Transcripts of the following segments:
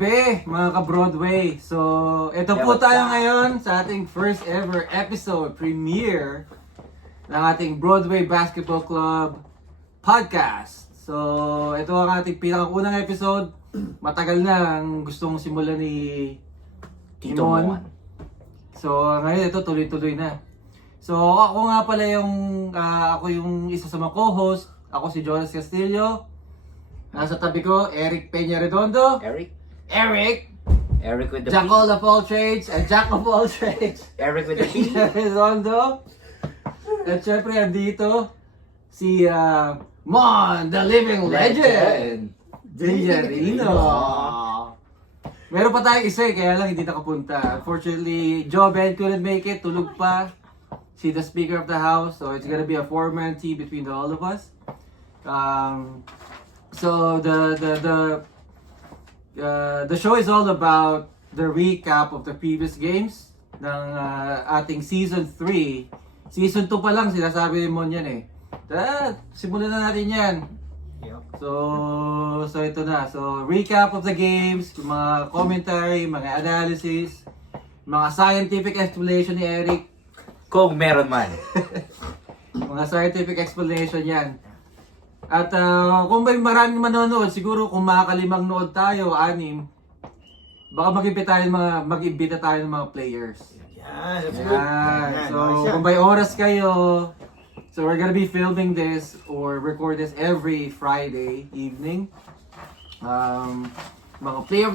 Mga ka-Broadway. So, ito po tayo ngayon sa ating first ever episode premiere ng ating Broadway Basketball Club podcast. So, ito ang ating pinakaunang episode. Matagal na ang gustong simulan ni Tito Mon. Mon. So, ngayon ito tuloy-tuloy na. So, ako nga pala ako yung isa sa mga co-host. Ako si Jonas Castillo. Nasa tabi ko, Eric Peña Redondo. Eric with the Jack P. of all trades and Jack of all trades. Eric with the P. Redondo. At syempre, andito si Mon, the living legend. Villarino. Meron pa tayong isa kaya lang hindi nakapunta. Unfortunately, Joe Ben couldn't make it. Tulog pa. She's the speaker of the house. So it's gonna be a four-man team between the all of us. So the show is all about the recap of the previous games ng ating season 3. Season 2 pa lang sinasabi mo yan eh. Simulan na natin yan. Yep. So ito na. So recap of the games, mga commentary, mga analysis, mga scientific explanation ni Eric. Kung meron man. Mga scientific explanation yan. At kung may maraming manonood, siguro kung makakalimang nood tayo, 6, baka mag-imbita tayo ng mga players. Yeah, that's good. Yan. Yan, So, ayos yan. kung may oras kayo, so we're gonna be filming this or record this every Friday evening. Mga player of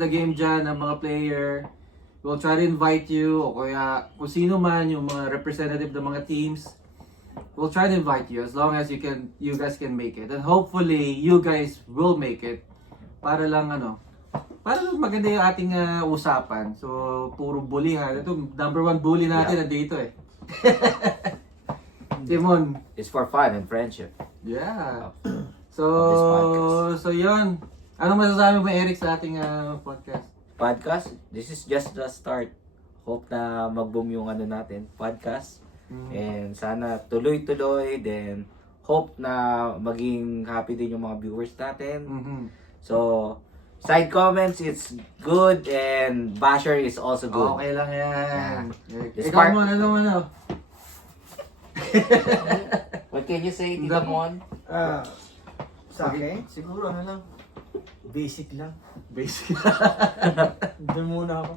the game dyan, ang mga player, we'll try to invite you, o kaya kung sino man yung mga representative ng mga teams, we'll try to invite you as long as you guys can make it. And hopefully, you guys will make it para lang maganda yung ating usapan. So, puro bulihan. Ito, number 1 bully natin nandito eh. Timon. It's for fun and friendship. Yeah. This So yun. Anong masasabi mo, Eric, sa ating podcast? Podcast, this is just the start. Hope na mag-boom yung natin, podcast. And sana tuloy-tuloy. Then, hope na maging happy din yung mga viewers natin. Mhm. So, side comments, it's good. And basher is also good. Okay lang yan. The Ikaw spark- mo, ano? What can you say, Tito Mon? Sa akin, siguro lang. Basic lang. Basic. Doon muna ako.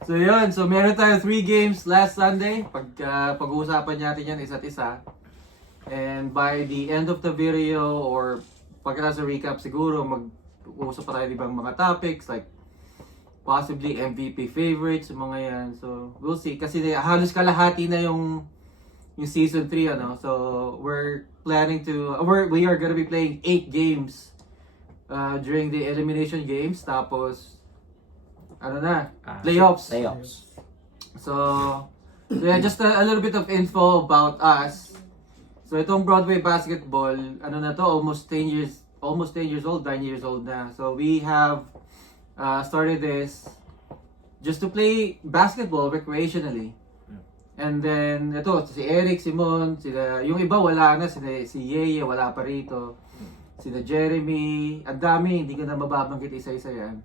So yun, so meron tayo 3 games last Sunday. Pag-uusapan natin yan isa't isa. And by the end of the video or pagkatapos sa recap siguro mag-uusap pa tayo ng ibang mga topics like possibly MVP favorites, mga yan. So we'll see kasi halos kalahati na yung season 3 So we're planning to we are gonna be playing 8 games during the elimination games tapos playoffs. So yeah, just a little bit of info about us. So itong Broadway Basketball, almost 10 years old, 9 years old na. So we have started this just to play basketball recreationally. And then ito si Eric, Simon, yung iba wala na, si Yeye wala pa rito. Sina Jeremy, ang dami, hindi ko na mababanggit isa-isa yan.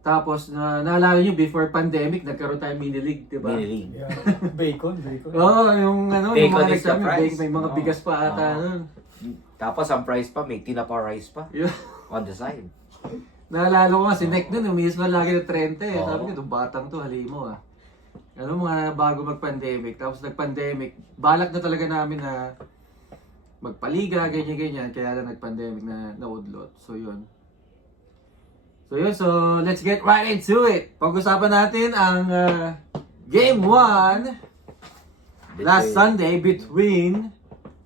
Tapos, naalala nyo, before pandemic, nagkaroon tayo mini-league, di ba? Mini-league. Yeah. Bacon. Oo, yung Bacon mga is the nagsabi, prize. may mga bigas pa ata nun. Tapos ang price pa, may tinapa rice pa Yun. on the side. Naalala ko nga, si Nick nun, umiis man lagi ng 30 eh. Oo. Sabi ko, itong batang to, halimo ah. Mga bago mag-pandemic, tapos nag-pandemic, balak na talaga namin na magpaliga, ganyan-ganyan, kaya lang nag-pandemic na naudlot. So yun, so let's get right into it. Pag-usapan natin ang Game 1 last Sunday between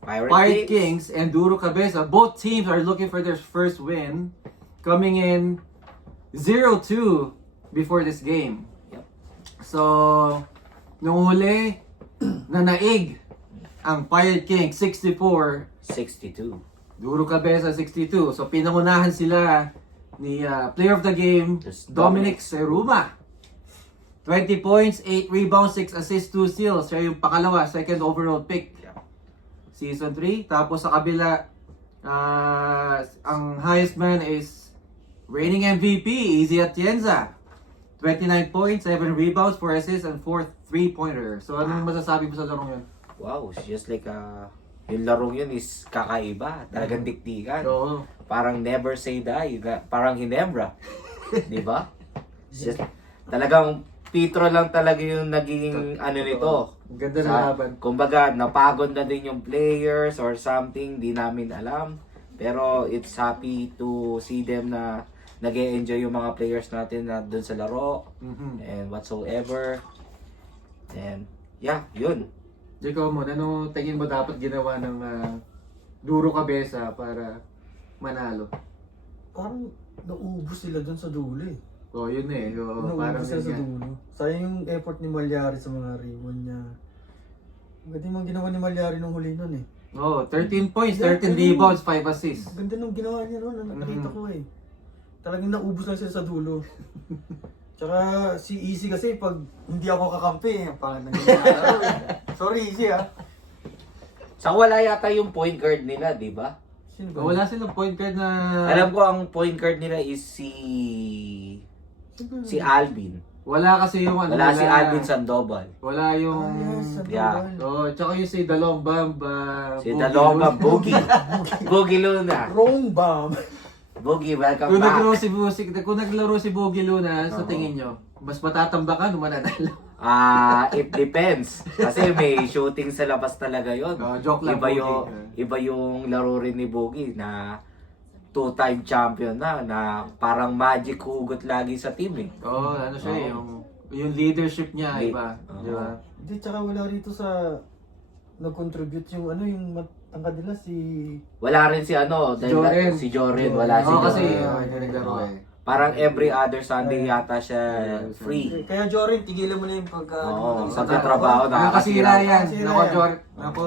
Pirate Kings and Duro Cabeza. Both teams are looking for their first win, coming in 0-2 before this game. Yep. So, nung huli, nanaig ang Pirate Kings 64, 62. Duro Cabeza 62. So, pinangunahan sila ni player of the game, Yes, Dominic Seruma. 20 points, 8 rebounds, 6 assists, 2 steals. Siya yung second overall pick. Yeah. Season 3. Tapos sa kabila, Ang highest man is reigning MVP, Easy Atienza. 29 points, 7 rebounds, 4 assists, and 4 3-pointer. So, anong masasabi mo sa larong yun? Wow, it's just like yung larong yun is kakaiba. Talagang diktikan. Oo. Parang never say die. Parang Hinebra. Di ba? It's just, talagang Petro lang talaga yung naging ano nito. Ang ganda ng laban. Kumbaga, napagod na din yung players or something, di namin alam. Pero it's happy to see them na nag-e-enjoy yung mga players natin na dun sa laro and whatsoever. And yeah, yun. Ikaw mo, ano tingin mo dapat ginawa ng Duro Cabeza para manalo? Parang naubos sila dun sa dulo eh. Oh, yun eh. Oh, parang Naubos sila sa ganyan. dulo. Sayang yung effort ni Malyari sa mga rebound niya. Maganda yung ginawa ni Malyari nung huli nun eh. Oh, 13 points, Yeah, 13 pero- rebounds, 5 assists. Ganda nung ginawa niya nun, nakita ko eh. Talagang naubos lang sila sa dulo. Tsaka si Easy kasi pag hindi ako kakampi, parang nangyayari eh. Sorry Easy ah. Sa wala yata yung point guard nila, di ba? Sino ba? Wala silang point guard na... Alam ko ang point guard nila is si Alvin. Wala kasi yung ano Wala nila. si Alvin Sandoval. Wala yung... Yeah. Oh, tsaka yung si Dalombam. Si Daloma, Boogie. Boogie Luna. Wrong bomb. Boogie, welcome Kung naglaro back. kung naglaro si Boogie Luna, sa Oo. tingin nyo, mas matatambakan o mananalo? It depends. Kasi may shooting sa labas talaga yon. Oh, joke lang, Iba yung laro rin ni Boogie na two-time champion na parang magic hugot lagi sa team eh. Oo, ano siya eh, Oo. yung leadership niya, Lead. iba. Oo. Di ba? Hindi, tsaka wala rito sa nag-contribute yung ano, yung matangkad nila si... Wala rin si ano, Si Joren. si Joren, wala si Oo, kasi Joren. hindi naglaro Oo. eh. Parang every other Sunday yata siya free. Kaya Jorin, tigilan mo na yung pagka... Oo, sa trabaho Nakakasira yan. Nakakasira Nako, yan. Jor. Nako.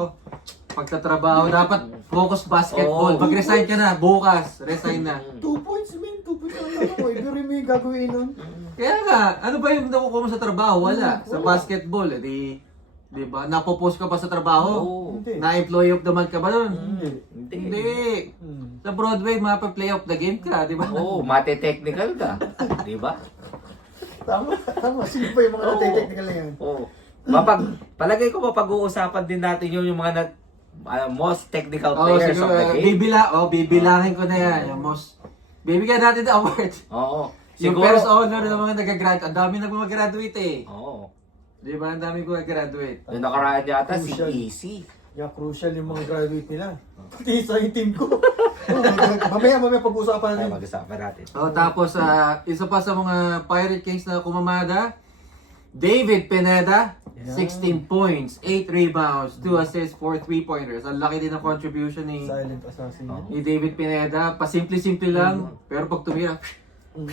Pagtatrabaho, dapat focus basketball. Oo. Mag-resign ka na, bukas. Resign na. 2 points, man. 2 points lang ako. Ibig mo yung gagawin nun. Kaya nga, ano ba yung nakukuha mo sa trabaho? Wala. Sa basketball, di ba? Napopost ka pa sa trabaho? Oo. Hindi. Na-employee of the month ka ba doon? Hindi. Hindi. Hmm. Sa Broadway, mapa-play of the game ka, di ba? Oo, mate-technical ka. Di ba? Tama, tama. Sino pa yung mga nate-technical na yan? Oo. Palagay ko mapag-uusapan din natin yung mga most technical Oh, players siguro, of the game. bibilangin ko na yan. Yung most, bibigyan natin the award. Oo. Yung first honor ng mga nag-graduate. Ang dami nag-graduate eh. Oo. Di ba? Ang dami nag-graduate. Yung nakaraan yata si Crucial. Easy. Yeah, crucial yung mga graduate nila. Pati sa yung team ko. mamaya pag-usapan Ay, natin. mag-usapan natin. Oh, tapos, isa pa sa mga Pirate Kings na kumamada, David Pineda, Yeah. 16 points, 8 rebounds, 2 assists, 4 3-pointers. Ang laki din ng contribution ni Silent assassin. Oh. David Pineda. Pasimple-simple lang, pero pag tumira,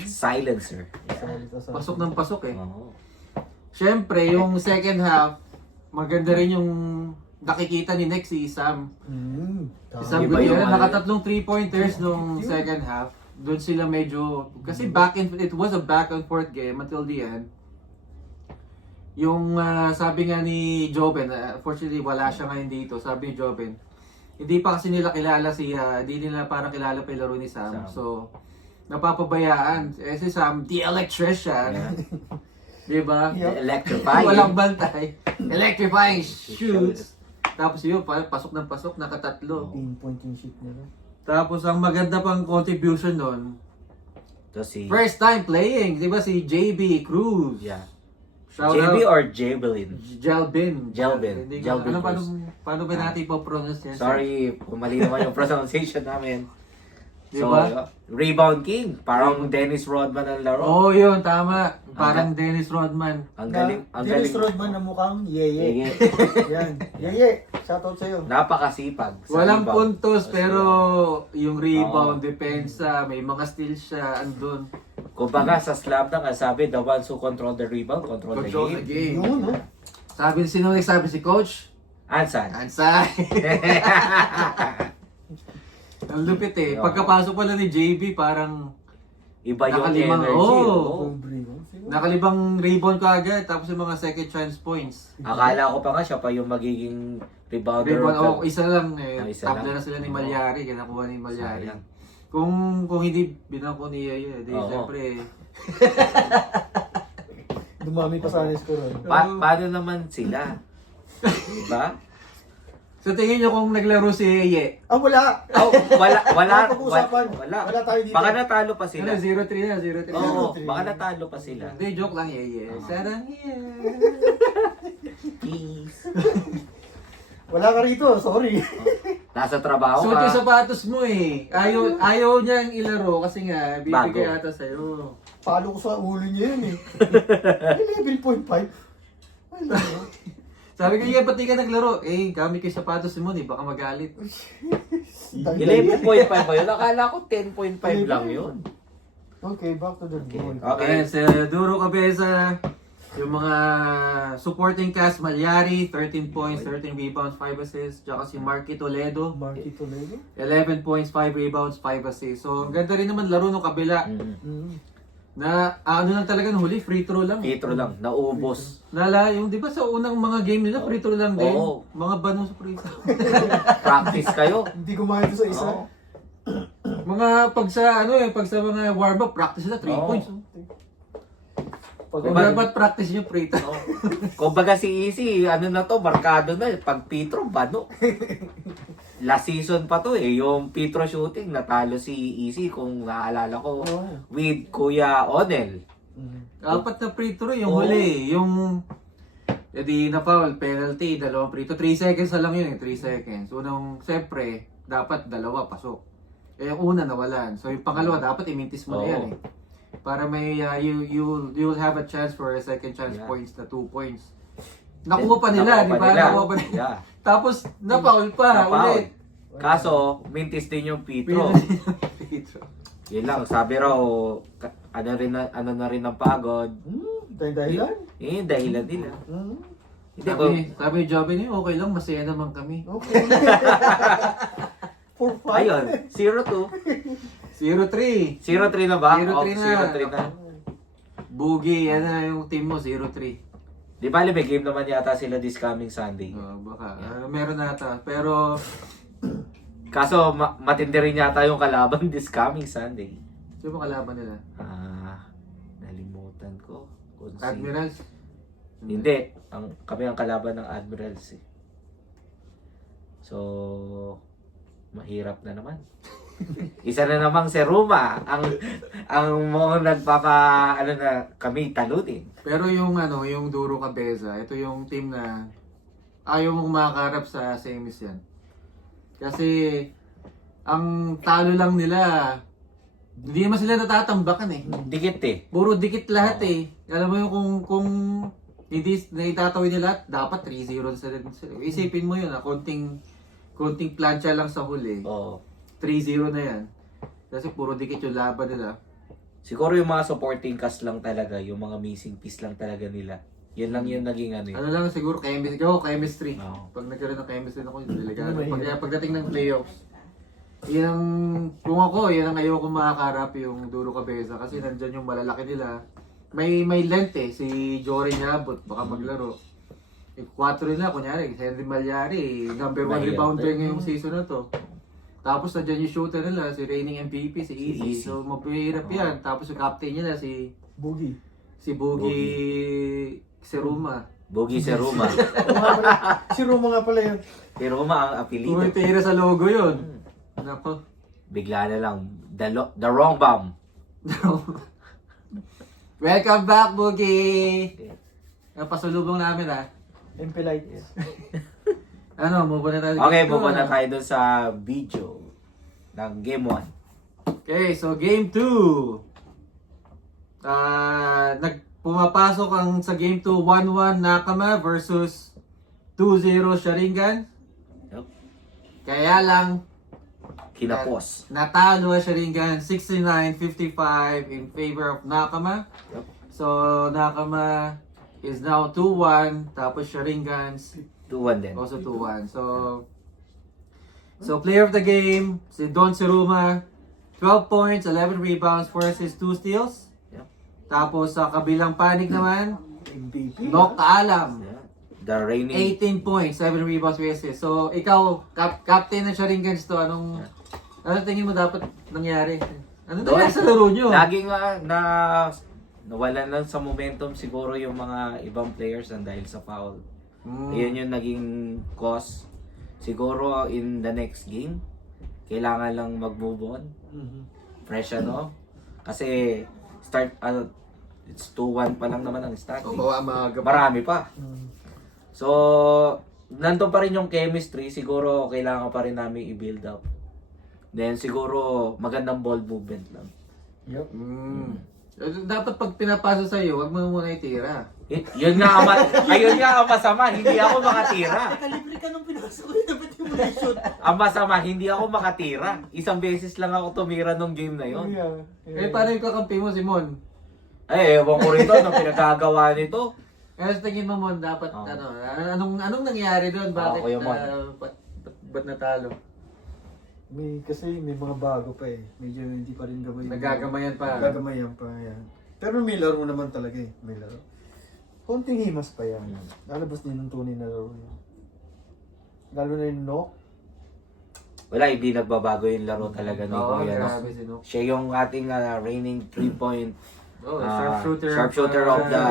Silencer. Silent assassin. pasok ng pasok eh. Oo. Siyempre, yung second half, maganda rin yung nakikita ni Next si Sam. Si Sam Iba yung Gutierrez, ano- nakatatlong 3-pointers nung second half. Doon sila medyo, kasi it was a back and forth game until the end. Yung sabi nga ni Joven, fortunately wala siya ngayon dito, sabi ni Joven, hindi pa kasi nila kilala hindi nila parang kilala pa yung laro ni Sam. Sam. So, napapabayaan. Si Sam, the electrician. Yeah. Di ba? Electrifying. Walang bantay. Electrifying shoots. Tapos yun, pasok ng pasok, nakatatlo. Pinpoint yung shoot nila. Tapos ang maganda pang contribution nun, To si first time playing, di ba si JB Cruz? Yeah. Shout JB out. or Javelin? Jelbin. Jelbin. Hindi ko- Jelbin Ano, Cruz. paano ba natin po-pronounce yan? Sorry, kung mali naman yung pronunciation namin. Di So, ba? Rebound King. Parang Dennis Rodman ang laro. Oo, yun, tama. Parang Dennis Rodman. Ang galing. Ang Dennis galing. Rodman na mukhang yeye. Yeye. Yan. Yeye. Shoutout sa'yo. Napakasipag. sa Walang rebound. puntos, pero yung rebound, Oo. depensa, may mga steals siya, andun. Kumbaga sa slam dunk, ang sabi, the ones who control the rebound, control the Control the game. game. Yun, no? Sabi, sino nagsabi si Coach? Ansan? Ansay. Ang lupit eh. Oo. Pagkapasok pala ni JB, parang Iba yung Nakalimang- energy. Oo. Oo. Full rebound. Siguro. nakalibang rebound ka agad, tapos yung mga second chance points. Akala ko pa nga siya pa yung magiging rebounder. Rebound, of the- isa lang eh. Isa Tabla lang. na sila ni Malyari, kinakuha ni Malyari. Sayang. Kung hindi binangko ni Yaya, di Oo. siyempre. Dumami pa sana yung score. Paano naman sila? Diba? So tingin nyo kung naglaro si Yeye, Wala! Oh, wala Pag-usapan. Wala tayo dito. Baka natalo pa sila. 0-3 na, 0-3 na. Oo, 0-3. baka natalo pa sila. Hindi, joke lang Yeye. Sarang Yeye. Peace. Wala ka rito, sorry. Nasa trabaho Suot yung ka. sapatos mo eh. Ayaw niyang ilaro kasi nga, bibigay Bago. ata sa'yo. Palo ko sa ulo niya yun eh. Level 0.5. Ay, laro. Sabi ko, Yeye, ba't di ka naglaro? Eh, gamit ko yung sapatos mo, di baka magalit. 11.5 ba yun? Akala ko 10.5 lang yun. Okay, back to the goal. Okay, sa Duro Cabeza, yung mga supporting cast, Malyari, 13 points, 13 rebounds, 5 assists. Tsaka si Marky Toledo, Marky Toledo. 11 points, 5 rebounds, 5 assists. So, ang ganda rin naman laro ng kabila. Na ano lang talaga ng huli, free throw lang. Kitro lang, naubos. Nala, yung di ba sa unang mga game nila, free throw lang din. Oo. Mga banong sa free throw. Practice kayo. Hindi kumain sa isa. Oo. Mga pag sa mga warm-up, practice na 3 Oo. points. Pag Kung dapat practice nyo free throw. Kung baga si Easy, ano na to, markado na. Pag Petro, bano. Last season pa to eh. Yung Petro shooting, natalo si Easy kung naalala ko. Oo. With Kuya Onel. Apat na free throw yung Oo. huli. Yung edi na foul, penalty, dalawang free throw. 3 seconds na lang yun eh, 3 seconds. Unang, siyempre, dapat dalawa pasok. Eh, yung una nawalan. So, yung pangalawa, dapat imintis mo na Oo. yan eh. Para may, you'll have a chance for a second chance Yeah. points na 2 points. Nakuha pa nila, di ba? Nakuha pa nila. Yeah. Tapos, na-foul pa, Na-foul. ulit. Kaso, mintis din yung Petro. Free throw. Yun lang, sabi raw, ano na rin ang pagod. Dahilan? Eh, dahilan nila. Hindi ko, Sabi ni Joby niya, okay lang, masaya naman kami. Okay. 4-5. ayun, 0-2. 0-3. 0-3 na ba? 0-3 na. 0-3 na. Boogie, yan na yung team mo, 0-3. Di ba, may game naman yata sila this coming Sunday. Baka. Meron nata. Pero, Kaso, matindi rin yata yung kalaban this coming Sunday. sino ba kalaban nila? Nalimutan ko. Kung si- Admirals? Hindi. Kami ang kalaban ng Admirals eh. So, mahirap na naman. Isa na namang si Ruma ang mga kami talutin. Pero yung yung Duro Cabeza, ito yung team na ayaw mong makakarap sa semis yan. Kasi, ang talo lang nila, hindi naman sila natatambakan eh. Dikit eh. Puro dikit lahat eh. Alam mo yung kung hindi naitatawid nila, dapat 3-0 na sila. Isipin mo yun konting plancha lang sa huli. Oo. 3-0 na yan. Kasi puro dikit yung laban nila. Siguro yung mga supporting cast lang talaga, yung mga missing piece lang talaga nila. Yan lang yung naging ano yun. Ano lang siguro, chemistry. Oo. Pag nagkaroon ng chemistry ako, yung delikado. Ano ba yun? Pagdating ng playoffs, kung ako, yan ang ayoko makakarap yung Duro Cabeza kasi nandyan yung malalaki nila. May length eh, si Jory Nyabot, baka maglaro. Yung 4 nila, kunyari, Henry Malyari, number 1 Mahirap rebounder din. ngayong season na to. Tapos nandyan yung shooter nila, si reigning MVP, si Easy. Easy. So, mapihirap yan. Tapos yung captain nila, si Boogie. Boogie Seruma. Bogi si Ruma. Si Roma nga pala yun. Si Ruma ang apelido. Tumitira sa logo yun. Nako. Bigla na lang, the wrong bomb. Welcome back, Boogie! Pasulubong namin MP Lights. move on na tayo. Okay, move on na tayo dun sa video ng Game 1. Okay, so Game 2. Pumapasok ang sa Game 2, 1-1 Nakama versus 2-0 Sharingan. Yup. Kaya lang, Kinapos. natalo ang Sharingan 69-55 in favor of Nakama. Yup. So, Nakama is now 2-1, tapos Sharingan's 2-1 din. also 2-1. So player of the game, si Don Seruma, 12 points, 11 rebounds, 4 assists, 2 steals. Yup. Tapos sa kabilang panig naman, MVP. Nok Kaalam, Yeah. the reigning 18 points, 7 rebounds, 3 assists. So, ikaw, captain ng Sharingans to, ano tingin mo dapat nangyari? Ano Doon, nangyari sa laro nyo? lagi nga nawalan lang sa momentum siguro yung mga ibang players dahil sa foul. Ayun yung naging cause. Siguro in the next game, kailangan lang mag-move on. Fresh Kasi it's 2-1 pa lang naman ang starting. Marami pa. So, nandun pa rin yung chemistry. Siguro kailangan pa rin namin i-build up. Then siguro magandang ball movement lang. Yup. Dapat pag pinapasa sa'yo, wag mo muna itira. Yun nga ayun nga ang masama, hindi ako makatira. Kalibre ka nung pinasa ko, dapat yung muna shoot. Ang masama, hindi ako makatira. Isang beses lang ako tumira nung game na yun. Eh, paano yung kakampi mo, Simon? Ewan ko rin doon, ang pinagkagawa nito. Kaya sa tingin mo, Mon, dapat, Oh. anong nangyari doon? Bakit, Kuya Mon. ba't natalo? Kasi may mga bago pa eh. Medyo hindi pa rin gamay. Nagagamayan pa. Nagagamayan pa yan. Pero may laro naman talaga eh. May laro. Konting himas pa yan. Lalabas din ng tunay na laro yan. Lalo na yung knock. Wala, hindi nagbabago yung laro talaga ni Oo, Kuya Nos. grabe si Nok. Siya yung ating reigning 3-point. Oh, Sharpshooter of the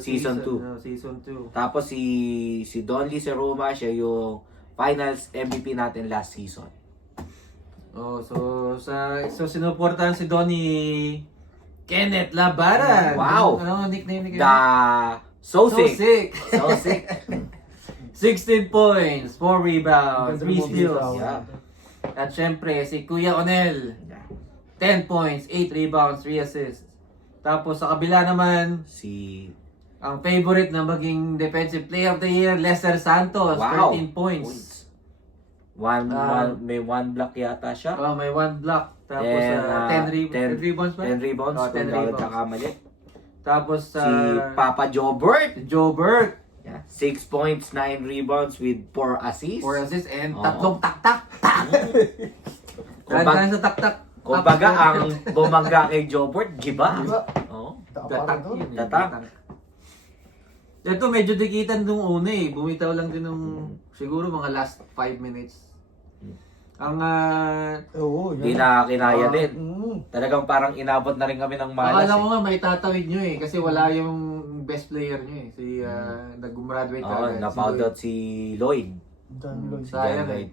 season 2. Season 2. Tapos si Donly Ceruma, siya yung finals MVP natin last season. Oh, so sinuportahan si Donnie Kenneth Labaran. Wow! Ano ang nickname ni The Kenneth? So sick. So sick. 16 points, 4 rebounds, 3 steals. Yeah. At syempre, si Kuya Onel, 10 points, 8 rebounds, 3 assists. Tapos sa kabila naman, ang favorite na maging defensive player of the year, Lester Santos, Wow. 13 points. May one block yata siya. Oh, may 1 block. Tapos And, 10 rebounds ba? 10 rebounds. Oh, 10 kung rebounds. nagkakamali. Tapos Si Papa Jobert. Joe Burke, 6 points, 9 rebounds with 4 assists. 4 assists and Oo. tatlong tak-tak. Kumbaga- Dahil sa tak-tak. Kumbaga, ang bumangga kay Jobert, giba. Diba? Oo. Gatak yun eh. Gatak. Ito medyo dikitan nung una eh. Bumitaw lang din nung siguro mga last 5 minutes. Ang Oo, Hindi na kinaya din. Mm. Talagang parang inabot na rin kami ng malas. akala ko nga may tatawid nyo eh kasi wala yung best player nyo eh. Si nag-graduate Oo, agad. na-found out si Lloyd. Ang dami lang. Si Sayang John Lloyd.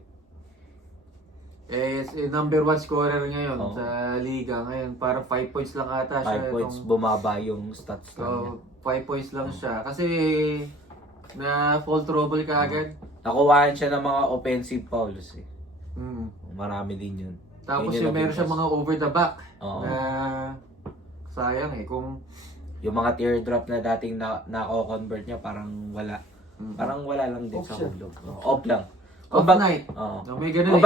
number 1 scorer ngayon Oo. sa liga. Ngayon parang 5 points lang ata 5 siya. points, itong- bumaba yung stats niya. So, 5 points lang siya. Kasi na fall trouble ka agad. Nakuhaan siya ng mga offensive fouls eh. Mm. Marami din yun. Tapos Yun yung meron siya mga over the back. Oo. Na sayang eh. Kung Yung mga teardrop na dating nako-convert niya parang wala. Parang wala lang din Off sa siya. hulog. Off lang. off Kumbaga- night. Oo. No, may ganun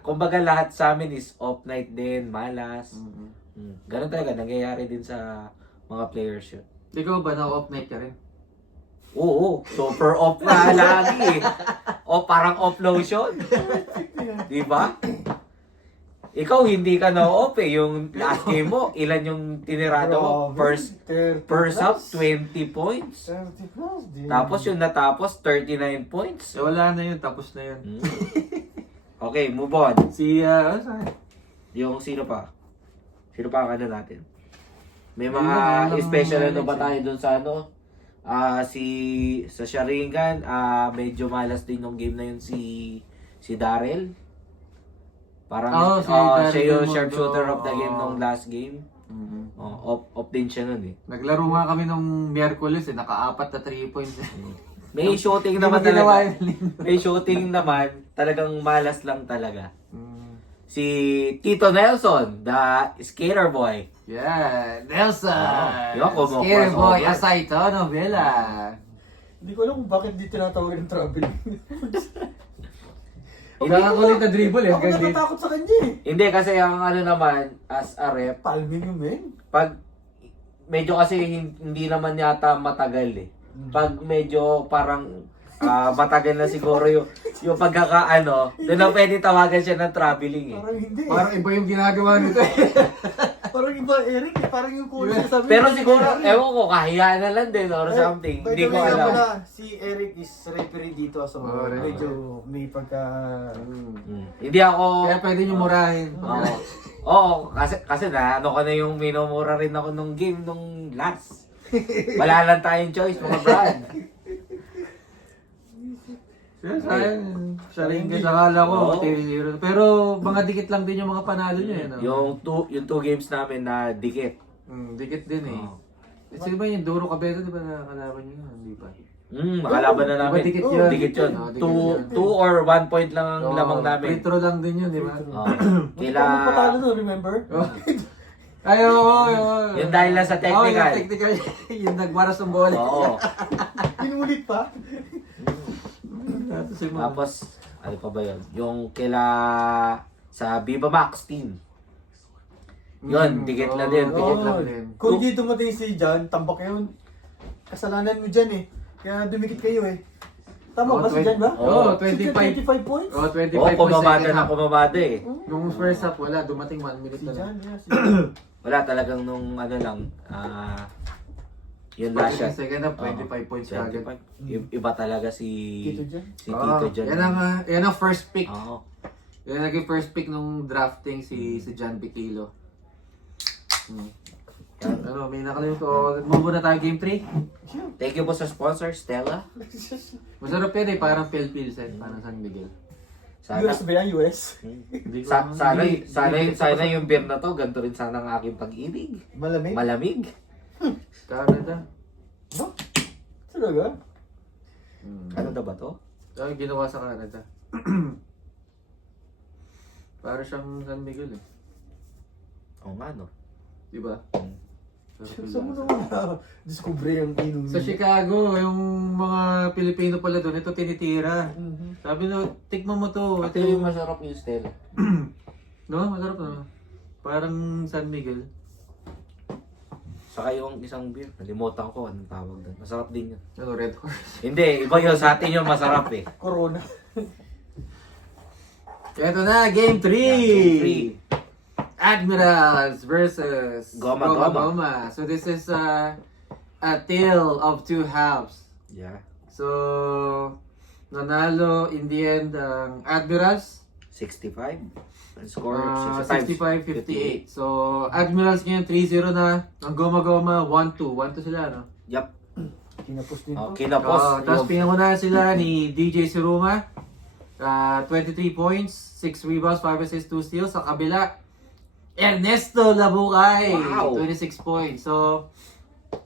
Kumbaga lahat sa amin is off night din, malas. Mm. Ganun talaga, nangyayari din sa mga players yun. Ikaw ba na off night ka rin? Oo, super off na lagi eh. O parang off lotion. Di ba? Ikaw hindi ka na off eh. Yung last game mo, ilan yung tinirado mo? First half, 20 points. 30 plus. Tapos yung natapos, 39 points. Eh, wala na yun. Tapos na yun. Hmm. Okay, move on. Si, saan? Yung sino pa? Sino pa ang ano natin? May Ayun, mga ayun lang special ang ano ba highlights tayo dun sa ano? Sa Sharingan, medyo malas din yung game na yun si Darrell. Parang Si Darrell siya yung Belmondo. sharpshooter of the game nung last game. Mhm. Off din siya nun eh. Naglaro nga kami nung Miyerkules eh. Naka-4 na 3 points. May shooting Hindi naman mo ginawa talaga. yun. May shooting naman, talagang malas lang talaga. Mm. Si Tito Nelson, the skater boy. Yeah, Nelson! Yun, kumo- Scary boy, crossover. Asaito, novela. Hindi ko alam kung bakit di tinatawag ng travel. Kakakulit na dribble eh. Ako natatakot sa kanya eh. Hindi kasi ang ano naman, as a rep, Palming yung men. pag medyo kasi hindi naman yata matagal eh. Pag medyo parang matagal na siguro yung pagkakaano, doon na pwede tawagan siya ng traveling eh. Parang hindi. Parang iba yung ginagawa nito eh. Parang iba, Eric, parang yung kulay sa sabi. Pero siguro, ewan ko, kahiyaan na lang din or something. By Hindi the ko way, alam. pala, si Eric is referee dito, so Oh, referee. medyo may pagka... Hindi ako... Kaya pwede nyo murahin. Oo, kasi na, ano ko na yung minumura rin ako nung game nung last. Wala lang tayong choice, mga brad. Sayang. Siya rin kasi akala ko. Oo. Pero mga dikit lang din yung mga panalo nyo eh. No? Yung two games namin na dikit. Dikit din eh. Oo. Sino ba yung Duro Cabeza, di ba nakakalaban nyo yun? Di ba? Makalaban na namin. Diba dikit yun? Dikit yun. Oo, dikit yun. 2 or 1 point lang ang lamang namin. Free throw lang din yun, di ba? Oo. Kailangan patalo no, remember? Ay, oo. Yung dahil lang sa technical. Oo, yung technical. Yung nagwaras ng bola. Oo. Pinulit pa? Tapos, ano pa ba yun? Yung sa Viva Max team. Yun, dikit lang din. Dikit lang din. Kung di dumating si Jan, tambak yun. Kasalanan mo dyan eh. Kaya dumikit kayo eh. Tama ba si Jan ba? Oo, Si Jan, 25. 25 points? Oh, 25 Oo, points kumamada second na half. kumamada eh. Nung first half, wala. Dumating 1 minute Si na Jan, lang. yeah, si Jan. Wala talagang nung ano lang, yun last shot. Second half, 25 points agad. 25. Iba talaga si Tito Jan. Tito Jan. Yan ang first pick. Oo. Yan ang naging first pick nung drafting si Jan Piquilo. Ano, may nakalimutan. Move na tayo game 3. Thank you po sa sponsor, Stella. Masarap yan eh, parang Philippines eh, parang San Miguel. Sana, US ba yan? US? Hindi ko sana yung beer na to, ganito rin sana ang aking pag-ibig. Malamig? Malamig. Canada. Ba? Talaga? Ano na ba to? Ay, ginawa sa Canada. Para siyang San Miguel eh. Oo nga no. Diba? Saan mo naman na-discover yung inom Sa Chicago, yung mga Pilipino pala doon, ito tinitira. Sabi na, tikman mo to. Ito yung, masarap yung Stella. no? Masarap na. Parang San Miguel. Saka yung isang beer, nalimutan ko anong tawag doon. Masarap din yun. Ano, Red Horse. Hindi, iba yun. Sa atin yung masarap eh. Corona. Ito na, Game 3! Free. Admirals versus Goma. Goma. So this is a tale of two halves. Yeah. So, nanalo in the end ang Admirals. 65. Ang score, 65-58. So, Admirals ngayon 3-0 na. Ang Goma 1-2. 1-2 sila, no? Yup. Kinapos din Oh, to. kinapos. Tapos pinangunahan sila ni DJ Siruma. 23 points, 6 rebounds, 5 assists, 2 steals. Sa kabila, Ernesto Labucay. Wow. 26 points. So,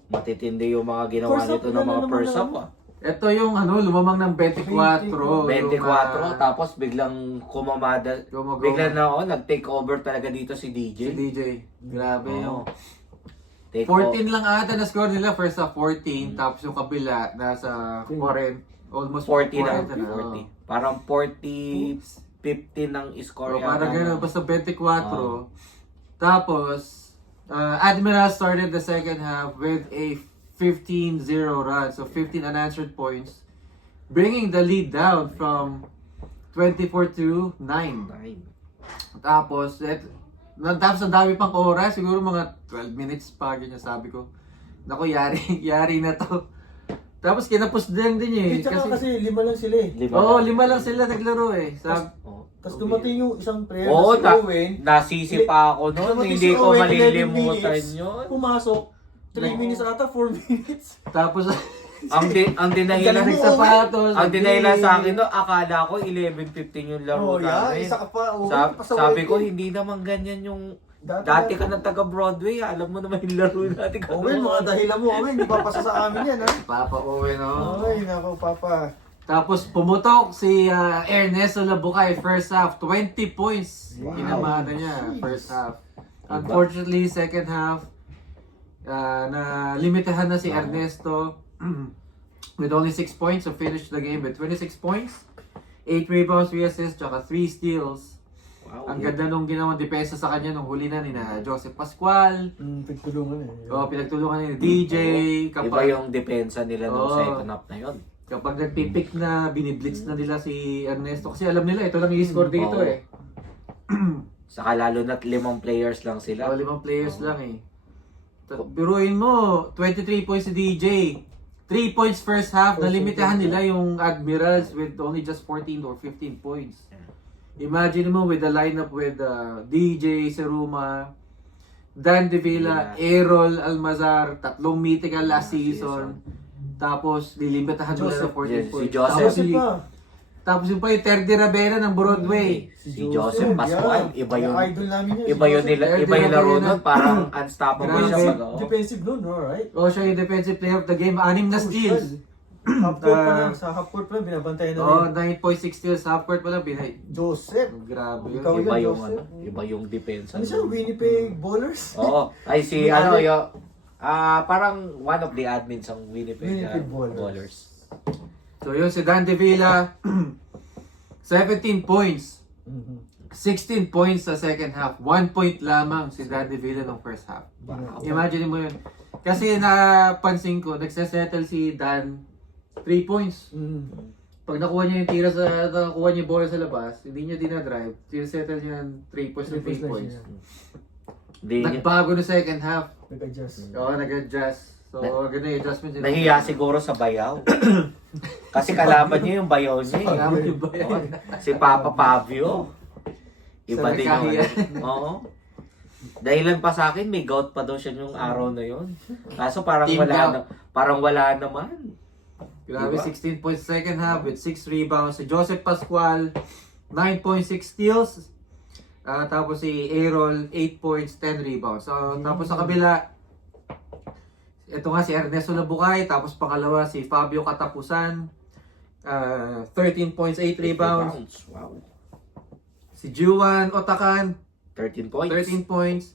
Matitindi yung mga ginawa First up, nito ng mga naman first na- up ah. ito yung lumamang ng 24. 24, tapos biglang kumamada. Goma. Biglang nag-take over talaga dito si DJ. Si DJ. Grabe Oo. yung... Take 14 lang ata na score nila first half 14. Tapos yung kabila nasa 40. Almost 40 na. 40 40. Parang 40, 50 ng score So, parang gano'n. na. Basta 24. Tapos, Admiral started the second half with a 15-0 run. So, 15 unanswered points. Bringing the lead down from 24 to 9. Tapos, tapos ang dami pang oras. Siguro mga 12 minutes pa. Ganyan sabi ko. Naku, yari na to. Tapos kinapos din eh. Tsaka kasi 5 lang sila eh. Oo, 5 lang sila naglaro eh. Tapos dumating yung isang player Oo, na si Owen. nasisi pa ako noon. Dumating Hindi si ko Owen, 11 malilimutan minutes. yun. Pumasok. 3 minutes ata, 4 minutes. Tapos, Ang dinahilan Galing mo, sapatos. ang dinahilan sa akin no, akala ko 11:15 yung laro Oh, yeah. namin. Isa ka pa. Oh, Sabi ko hindi naman ganyan yung dati ka ng taga Broadway, alam mo naman yung laro natin. Owen, mga dahilan mo, Owen. Di ba pasa sa amin yan, ha? Papa Owen, no? Ay, nako, papa. Tapos pumutok si Ernesto Labucay first half. 20 points. Wow. Kinamada niya first half. Unfortunately, second half, na limitahan na si Ernesto with only 6 points to finish the game with 26 points, 8 rebounds, 3 assists, tsaka 3 steals. Wow, Ang ganda nung ginawang depensa sa kanya nung huli na ni na Joseph Pascual. Pagtulungan eh. Pinagtulungan ni DJ. Iba yung depensa nila nung second half na yun. Kapag nagpipick na, biniblitz na nila si Ernesto. Kasi alam nila, ito lang i-score dito Oo. eh. Saka lalo na't 5 players lang sila. 5 players lang eh. Biruin mo, 23 points si DJ. 3 points first half, nalimitahan nila yung Admirals with only just 14 or 15 points. Imagine mo with the lineup with DJ, Seruma, Dan De Villa, Errol Almazar, 3 mythical last season. Tapos, lilimitahan nila ng 14 Yes, si points. Joseph. Tapos yung pa yung Terdy Ravena ng Broadway. Si Joseph Pascual, iba yung idol namin yan. iba yun nila, iba yung laro nun, parang unstoppable siya Grabe. pag Defensive nun, alright. O siya yung defensive player of the game. 6 na steals. Half court pa lang, sa half court pa lang, binabantayan na Oh, rin. 9.6 steals. Half court pala. Joseph. Grabe yun. Ikaw iba yan, yung Joseph. iba yung depensa. Ano siya, Winnipeg Ballers? Oo. Ay si ano yo parang one of the admins ng Winnipeg, Winnipeg Ballers. So yun, si Dan De Villa, 17 points. 16 points sa second half. 1 point lamang si Dan De Villa ng first half. Wow. Imagine mo yun. Kasi napansin ko, nagsasettle si Dan 3 points. Pag nakuha niya yung tira nakuha niya yung bola sa labas, hindi niya dinadrive, sinasettle niya ng 3 points na 3 points. Nagbago na second half. Nag-adjust. Oo, nag-adjust. So, ganun yung adjustment. Nahiya siguro sa bayaw. Kasi kalaban niya yung bayaw niya. Eh. Kailangan yung ba yan? Si Papa Pavio. Iba din yung Nagkahiya. Oo. Dahilan pa sa akin, may gout pa daw siya yung araw na yun. Kaso parang Team wala gout. na, parang wala naman. Grabe, Diba? 16 points second half with 6 rebounds. Si Joseph Pascual, 9.6 steals. Tapos si Errol, 8 points, 10 rebounds. So, tapos sa kabila, ito nga si Ernesto Labukay. Tapos pangalawa si Fabio Katapusan, 13 points, 8 rebounds. Wow. Si Juan Otakan, 13 points. 13 points.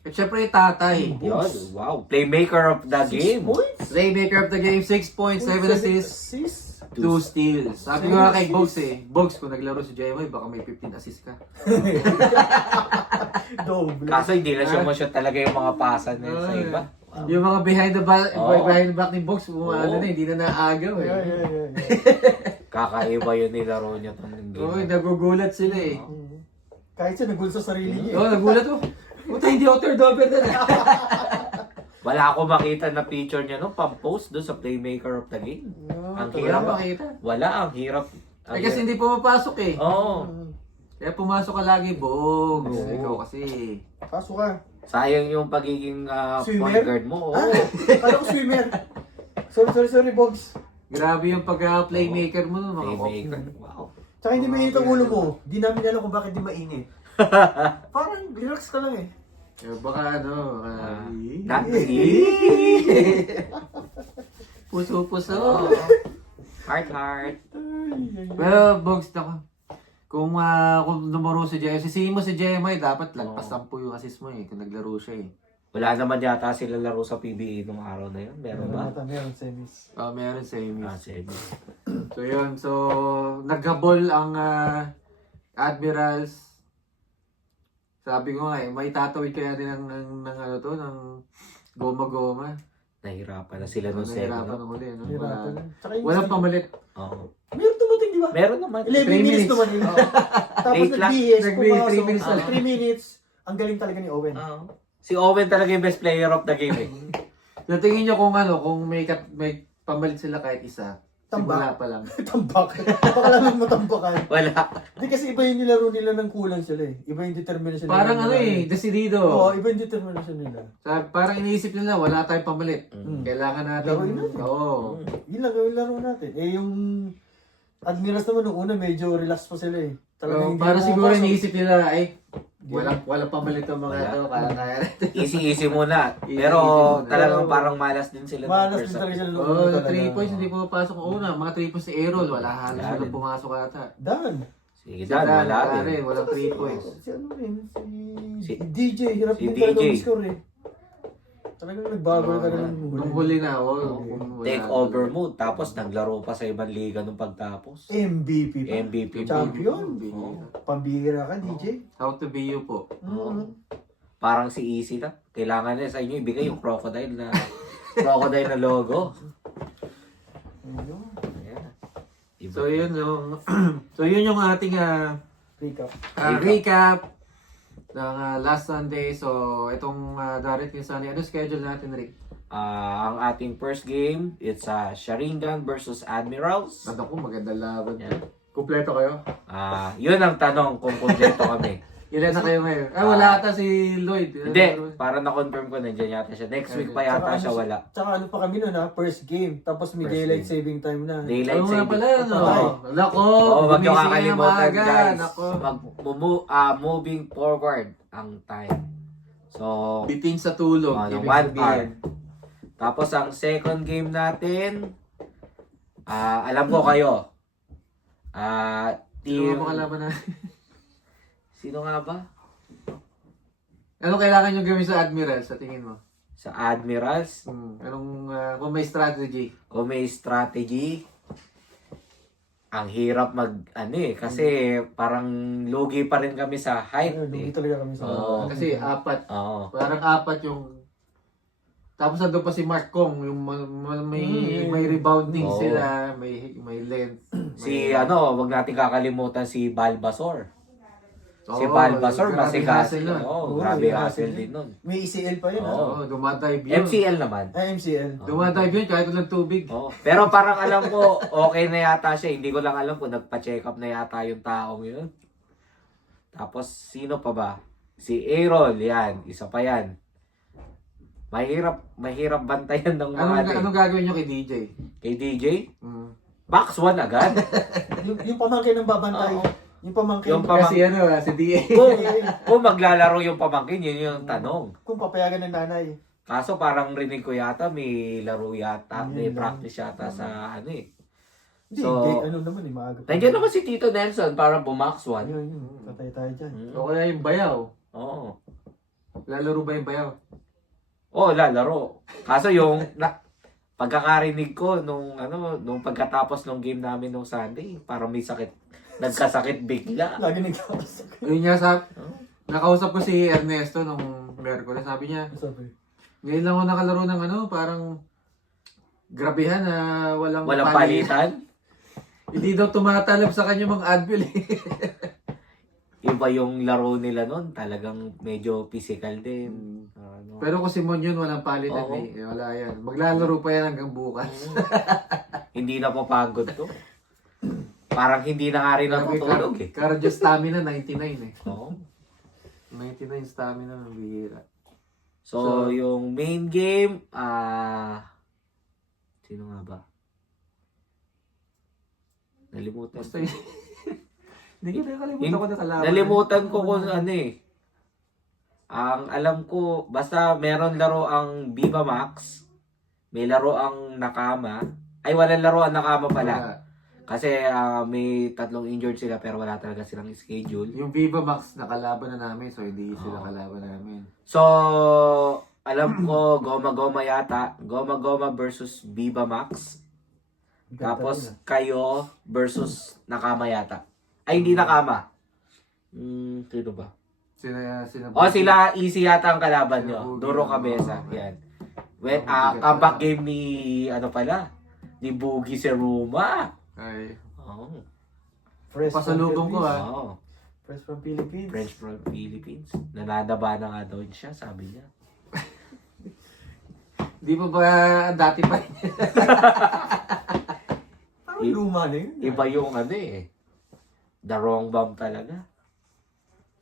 At syempre Tatay. Yun, wow. Playmaker of the game. Playmaker of the game, 6 points, 7 assists, 2 steals. Sabi ko nga kay Bogs Bogs, kung naglaro si Jemay, baka may 15 assists ka. Double. Kaso hindi na siya ma-shot talaga yung mga pasan na yun sa iba. Yung mga behind the back, Oo. behind the back ni Bogs, ano na, hindi na naagaw eh. Yeah. Kakaiba yun nilaro niya itong Oo, game. nagugulat sila eh. Kahit siya nagul sa sarili niya. Oo, nagulat ko. Puta, hindi ako turnover na. Wala akong makita na picture niya no, pang-post doon sa Playmaker of the game. Ang Wala hirap. makita. Wala, ang hirap. Eh kasi hindi pumapasok eh. Oo. Kaya pumasok ka lagi, Bogs. Oo. Ikaw kasi. Pasok ka. Sayang yung pagiging Swimmer? point guard mo. Oo. Kala ko swimmer. Sorry, Bogs. Grabe yung pagka-playmaker mo, mga Playmaker. Wow. Tsaka hindi mainit ang ulo mo. Di namin alam kung bakit di mainit. Parang relax ka lang eh. Baka ano, puso-puso. Heart. Pero, Bogs, kung lumaro si Jemay, sisihin mo si Jemay, dapat lagpas 10 yung assist mo eh, kung naglaro siya eh. Wala naman yata sila laro sa PBA nung araw na yun. Meron ba? Meron semis. Meron sa Amy. Seven. So yun, so naghabol ang Admirals. Sabi ko nga eh, may tatawid kaya din ng ano to, ng goma-goma. Nahirapan na sila nung Nahirapan 7. ng uli, no? Hirapan lang. Tsaka yung Walang pamalit. Oo. Meron tumating, di ba? Meron naman. 11 3 minutes minutes. naman yun. Tapos Late lang. nag-BS, Nag-BS, 3 pumasok. minutes na lang. 3 minutes. Ang galing talaga ni Owen. Oo. Si Owen talaga yung best player of the game eh. Natingin nyo kung ano, kung may pamalit sila kahit isa. Simula Tambak. pa lang. Tambak. Baka lang matambakan. Wala. Hindi kasi iba yung nilaro nila ng kulang sila eh. Iba yung determination nila. Parang ano eh, decidido. Oo, iba yung determination nila. Parang iniisip nila, wala tayong pamalit. Kailangan natin. Laruin natin. Oo. Yun lang yung laro natin. Eh yung Admirals naman nung una medyo relax pa sila eh. Talagang hindi Para siguro pumapasok. iniisip nila, ay, walang pamalit ang mga Wala. to, kaya natin. Easy muna. Pero Easy muna. talagang parang malas din sila. Malas din talaga sila nung una Oo, talaga. 3 points hindi pumapasok ang una. Mga 3 points si Errol, wala halos Wala walang din. pumasok ata. Dan. Si Dan, wala wala din. walang 3 points. Si ano rin, si Si- DJ. Hirap si din talaga DJ. mag-score eh. Talagang nagbago na talaga ng Nung huli na, kung wala. Take over mode. Tapos naglaro pa sa ibang liga nung pagtapos. MVP pa. MVP. Champion. Oo. Pambihira ka, DJ. How to be you po. Parang si Easy na. Kailangan na sa inyo ibigay yung crocodile na logo. Ayun. Ayan. Iba. So yun yung so yun yung ating Recap. recap last Sunday. So, itong darating Sunday, ano schedule natin, Rick? Ang ating first game, it's Sharingan versus Admirals. Nanda ko, maganda laban. Yan. Kumpleto kayo? Yun ang tanong kung kumpleto kami. Ilan na kayo ngayon? Wala ata si Lloyd. Hindi, para na-confirm ko nandiyan yata siya. Next week pa yata siya wala. Tsaka ano pa kami nun ha, first game. Tapos may First daylight game. saving time na. Daylight Ano nga saving. pala, no? Ay. Nako, Wag niyo gumising na kakalimutan, maaga. guys. Nako. Moving forward ang time. So, Bitin sa tulog. ng ibig 1 hour. sabihin. Tapos ang second game natin, alam ko kayo. Sino Team... ba kalaban na? Sino nga ba? Ano kailangan nyo gawin sa Admiral sa tingin mo? Sa Admirals. Anong, kung may strategy? Kung may strategy, ang hirap kasi parang lugi pa rin kami sa height. Lugi talaga kami sa... Oo. Kasi apat. Oo. Parang apat yung... Tapos nandun pa si Mark Kong, yung may rebounding Oo. sila, may length. Wag natin kakalimutan si Balbasor. Si Oo, Balbasor, grabe masigas. hustle nun. Oo, Oo, grabe may hustle hustle din nun. May ECL pa yun ha. Oo. Oo, dumadive yun. MCL naman. MCL. Dumadive yun kahit walang tubig. Oo. Pero parang alam ko, okay na yata siya. Hindi ko lang alam kung nagpa-check up na yata yung taong yun. Tapos, sino pa ba? Si Aaron, yan. Isa pa yan. Mahirap bantayan ng mga Anong gagawin nyo kay DJ? Kay DJ, Mm. box 1 agad. yung pamangkin ng babantay. Oo. Yung pamangkin. Yung Kasi si DA. kung maglalaro yung pamangkin, yun yung tanong. Kung papayagan ng nanay. Kaso parang rinig ko yata, may laro yata, may Yun lang. practice yata sa ano eh. Hindi, So, ano naman maaga. pa. Nandiyan naman si Tito Nelson para bumax 1. Yun. Patay tayo dyan. O kaya yung bayaw. Oo. Lalaro ba yung bayaw? Oo, lalaro. Kaso yung pagkakarinig ko nung pagkatapos ng game namin nung Sunday, parang may sakit. Nagkasakit bigla. Lagi nagkakasakit. Yun nga nakausap ko si Ernesto nung Merkules. Sabi niya, Sabi. ngayon lang ako nakalaro ng parang grabehan na walang Palitan. Hindi daw tumatalab sa kanya mga Advil eh. Iba yung laro nila nun, talagang medyo physical din. Ano. Pero kung si Mon yun, walang palitan Oo. eh. Wala yan. Maglalaro pa yan hanggang bukas. Hindi na papagod to. Parang hindi na nga rin natutulog eh. Cardio stamina 99 eh. Oo. 99 stamina ng bihira. So, yung main game, sino nga ba? Nalimutan. Basta yun. Hindi ko nakalimutan ko na kalaban. Nalimutan ko kung ano eh. Ang alam ko, basta meron laro ang Viva Max, may laro ang Nakama. Ay, walang laro ang Nakama pala. Wala. Kasi may 3 injured sila pero wala talaga silang schedule. Yung Viva Max nakalaban na namin so hindi sila kalaban namin. So, alam ko, Goma yata. Goma versus Viva Max. Tapos, kayo versus Nakama yata. Ay, hindi Nakama. Sino ba? Sila Sila easy yata ang kalaban Sila nyo. Boogie. Duro Cabeza. Yan. Comeback game ni, ni Boogie Seruma. Ay, Oh. Fresh pasalubong ko from Oh. Fresh from Philippines. French from Philippines. Nanadaba na nga daw siya, sabi niya. di pa ba dati pa Parang luma na yun. Iba yung the wrong bomb talaga.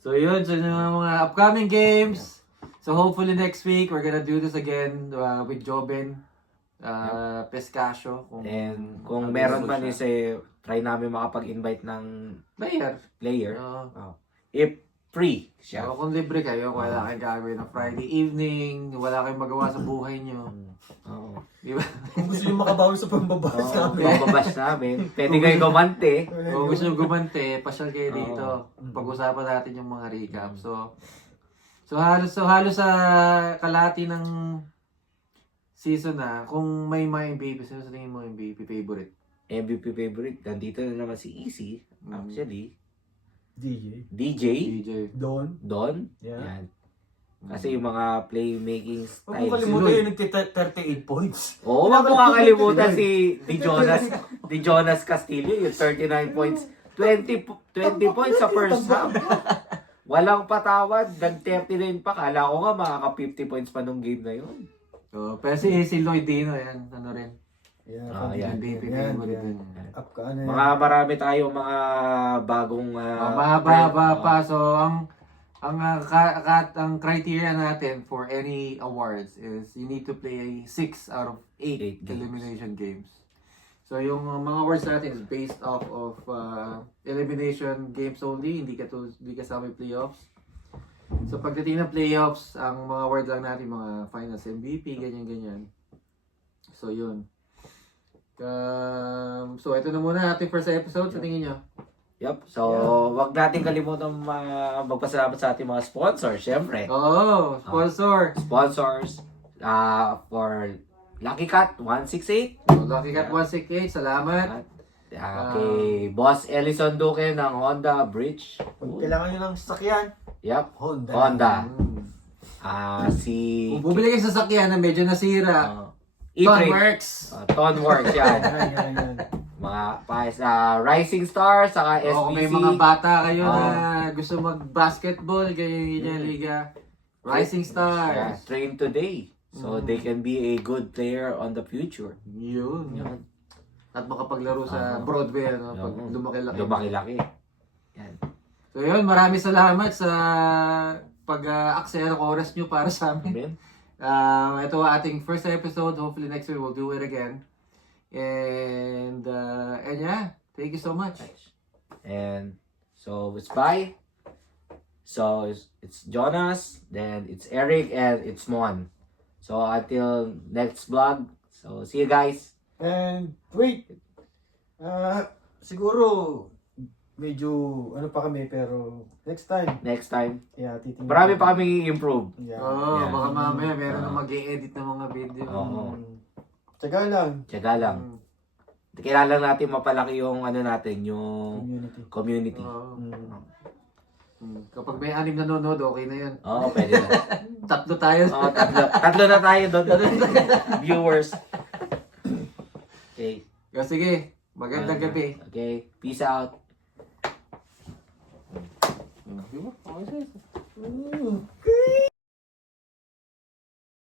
So yun, so yung mga upcoming games. So hopefully next week we're gonna do this again with Joben Pescasio. And kung meron man try namin makapag-invite ng player. If free siya. So kung libre kayo, wala kayong gagawin na Friday evening, wala kayong magawa sa buhay nyo. Oo. Di ba? Kung gusto nyo makabawi sa pambabas namin. Mababash namin. Pwede kayo gumante. Kung gusto nyo gumante, pasyal kayo dito. Oo. Pag-usapan natin yung mga recap. So halos sa kalahati ng season na, kung may mga MVP, sino sa tingin mo MVP favorite? MVP favorite. Nandito na naman si Easy. Actually. DJ. DJ. DJ. Don. Yeah. Yan. Kasi yung mga playmaking Huwag style. mo kalimutan yung nagti-38 points. Oo, wag mo kakalimutan si Di Jonas Castillo, yung 39 points. 20 points sa first half. Walang patawad, nag-39 pa. Kala ko nga makaka-50 points pa nung game na yun. So, pero si Lloyd Dino, yan, ano rin. Yan, yan. MVP yan, favorite yan. din. Up ka ano yan. Mga marami tayong mga bagong Mahaba pa. So, ang criteria natin for any awards is you need to play 6 out of 8 8 games. elimination games. So, yung mga awards natin is based off of elimination games only, hindi kasama yung playoffs. So, pagdating ng playoffs, ang mga award lang natin, mga finals MVP, ganyan-ganyan. So, yun. So, ito na muna ating first episode. Sa tingin nyo? Yup. So, wag natin kalimutan magpasalamat sa ating mga sponsors, syempre. Oo, sponsor. Sponsors for Lucky Cat 168. So, Lucky Cat 168, salamat. Kay Boss Ellison Duque ng Honda Bridge. Kung kailangan nyo ng sasakyan, Yup. Honda. Honda. Mm. Si Kung bumili kayo sa sasakyan na medyo nasira, E-Trade. Tonworks. Tonworks yan. Yan. Mga Rising Stars, saka SBC. O kung may mga bata kayo na gusto mag-basketball, ganyan liga. Rising Yeah, Stars. train today. So they can be a good player on the future. Yun. At makapaglaro sa Broadway, ano, pag lumaki-laki. Lumaki-laki. Yan. So yun, maraming salamat sa pag-aksaya ng oras nyo para sa amin. Amen. Ito ang ating first episode. Hopefully next week we'll do it again. And yeah, thank you so much. And so it's bye. So it's Jonas, then it's Eric, and it's Mon. So until next vlog. So see you guys. And wait, siguro medyo ano pa kami pero next time, Next time. yeah, titingnan. Marami pa kami i-improve. Yeah. Oo, Yeah. baka mamaya meron na mag-i-edit ng mga video. Oo. Tsaga lang. Tiyaga lang. Kailangan natin mapalaki yung ano natin, yung Community. community. Oo. Mm. Kapag may 6 nanonood, okay na yun. Oo, pwede na. 3 tayo. Oo, tatlo na tayo doon. Viewers. Okay. Sige, magandang gabi. Okay. Peace out. Okay.